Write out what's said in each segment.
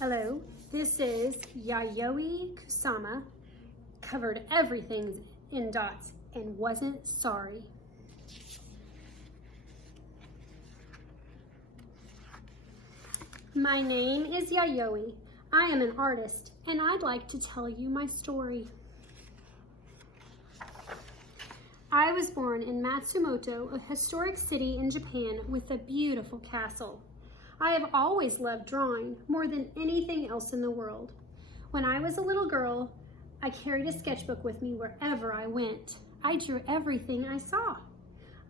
Hello, this is Yayoi Kusama, covered everything in dots and wasn't sorry. My name is Yayoi. I am an artist and I'd like to tell you my story. I was born in Matsumoto, a historic city in Japan with a beautiful castle. I have always loved drawing more than anything else in the world. When I was a little girl, I carried a sketchbook with me wherever I went. I drew everything I saw.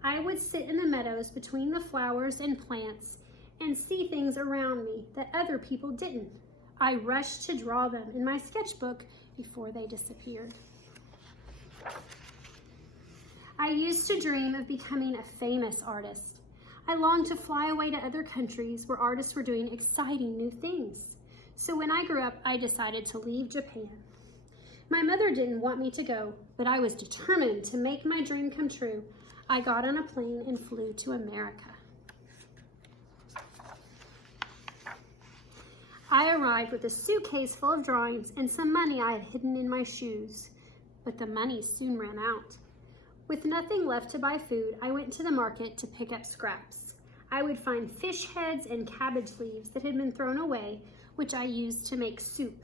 I would sit in the meadows between the flowers and plants and see things around me that other people didn't. I rushed to draw them in my sketchbook before they disappeared. I used to dream of becoming a famous artist. I longed to fly away to other countries where artists were doing exciting new things. So when I grew up, I decided to leave Japan. My mother didn't want me to go, but I was determined to make my dream come true. I got on a plane and flew to America. I arrived with a suitcase full of drawings and some money I had hidden in my shoes, but the money soon ran out. With nothing left to buy food, I went to the market to pick up scraps. I would find fish heads and cabbage leaves that had been thrown away, which I used to make soup.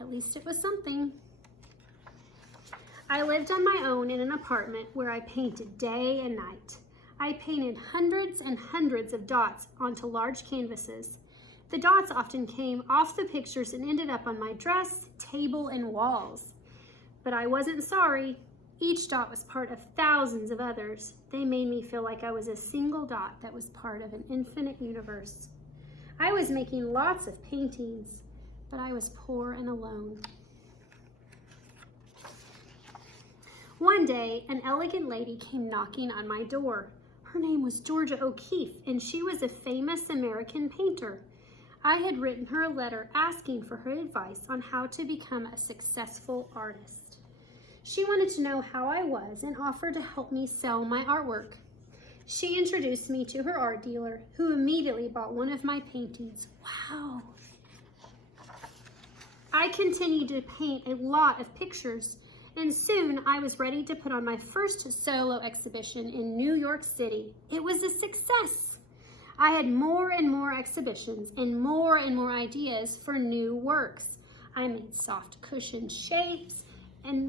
At least it was something. I lived on my own in an apartment where I painted day and night. I painted hundreds and hundreds of dots onto large canvases. The dots often came off the pictures and ended up on my dress, table, and walls. But I wasn't sorry. Each dot was part of thousands of others. They made me feel like I was a single dot that was part of an infinite universe. I was making lots of paintings, but I was poor and alone. One day, an elegant lady came knocking on my door. Her name was Georgia O'Keeffe, and she was a famous American painter. I had written her a letter asking for her advice on how to become a successful artist. She wanted to know how I was and offered to help me sell my artwork. She introduced me to her art dealer, who immediately bought one of my paintings. Wow! I continued to paint a lot of pictures, and soon I was ready to put on my first solo exhibition in New York City. It was a success. I had more and more exhibitions and more ideas for new works. I made soft cushioned shapes,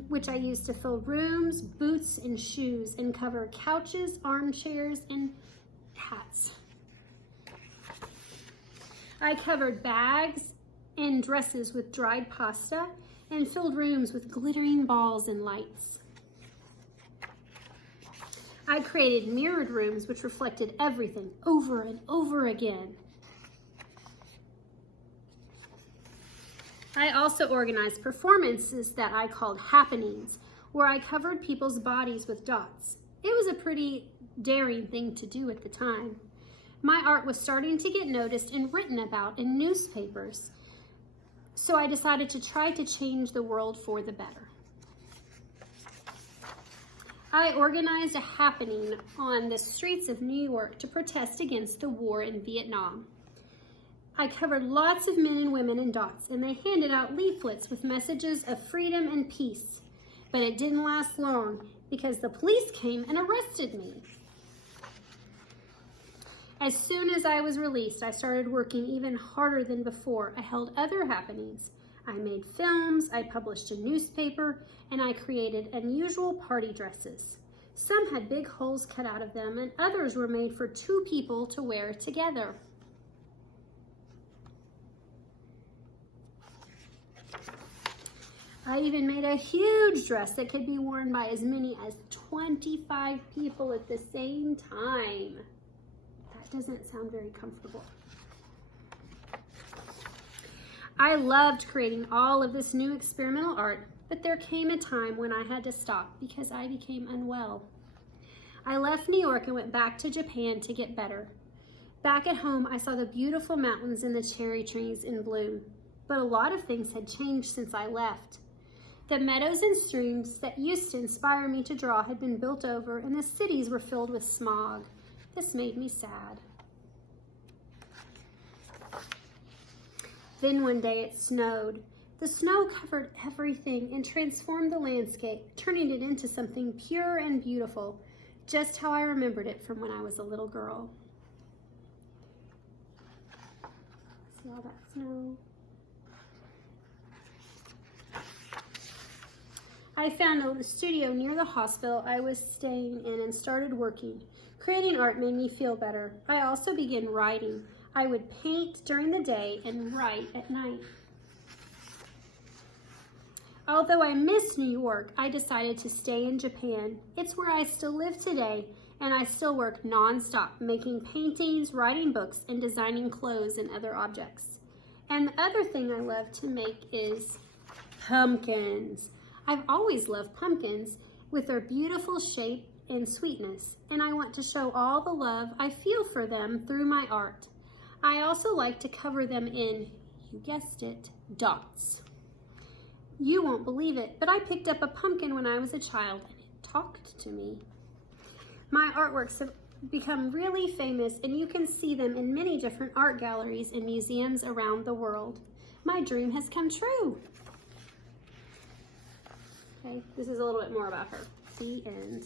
which I used to fill rooms, boots, and shoes, and cover couches, armchairs, and hats. I covered bags and dresses with dried pasta and filled rooms with glittering balls and lights. I created mirrored rooms which reflected everything over and over again. I also organized performances that I called happenings, where I covered people's bodies with dots. It was a pretty daring thing to do at the time. My art was starting to get noticed and written about in newspapers, so I decided to try to change the world for the better. I organized a happening on the streets of New York to protest against the war in Vietnam. I covered lots of men and women in dots, and they handed out leaflets with messages of freedom and peace. But it didn't last long because the police came and arrested me. As soon as I was released, I started working even harder than before. I held other happenings. I made films, I published a newspaper, and I created unusual party dresses. Some had big holes cut out of them, and others were made for two people to wear together. I even made a huge dress that could be worn by as many as 25 people at the same time. That doesn't sound very comfortable. I loved creating all of this new experimental art, but there came a time when I had to stop because I became unwell. I left New York and went back to Japan to get better. Back at home, I saw the beautiful mountains and the cherry trees in bloom, but a lot of things had changed since I left. The meadows and streams that used to inspire me to draw had been built over, and the cities were filled with smog. This made me sad. Then one day it snowed. The snow covered everything and transformed the landscape, turning it into something pure and beautiful, just how I remembered it from when I was a little girl. See all that snow? I found a studio near the hospital I was staying in and started working. Creating art made me feel better. I also began writing. I would paint during the day and write at night. Although I miss New York, I decided to stay in Japan. It's where I still live today, and I still work non-stop, making paintings, writing books, and designing clothes and other objects. And the other thing I love to make is pumpkins. I've always loved pumpkins with their beautiful shape and sweetness, and I want to show all the love I feel for them through my art. I also like to cover them in, you guessed it, dots. You won't believe it, but I picked up a pumpkin when I was a child and it talked to me. My artworks have become really famous and you can see them in many different art galleries and museums around the world. My dream has come true. Okay, this is a little bit more about her. The end.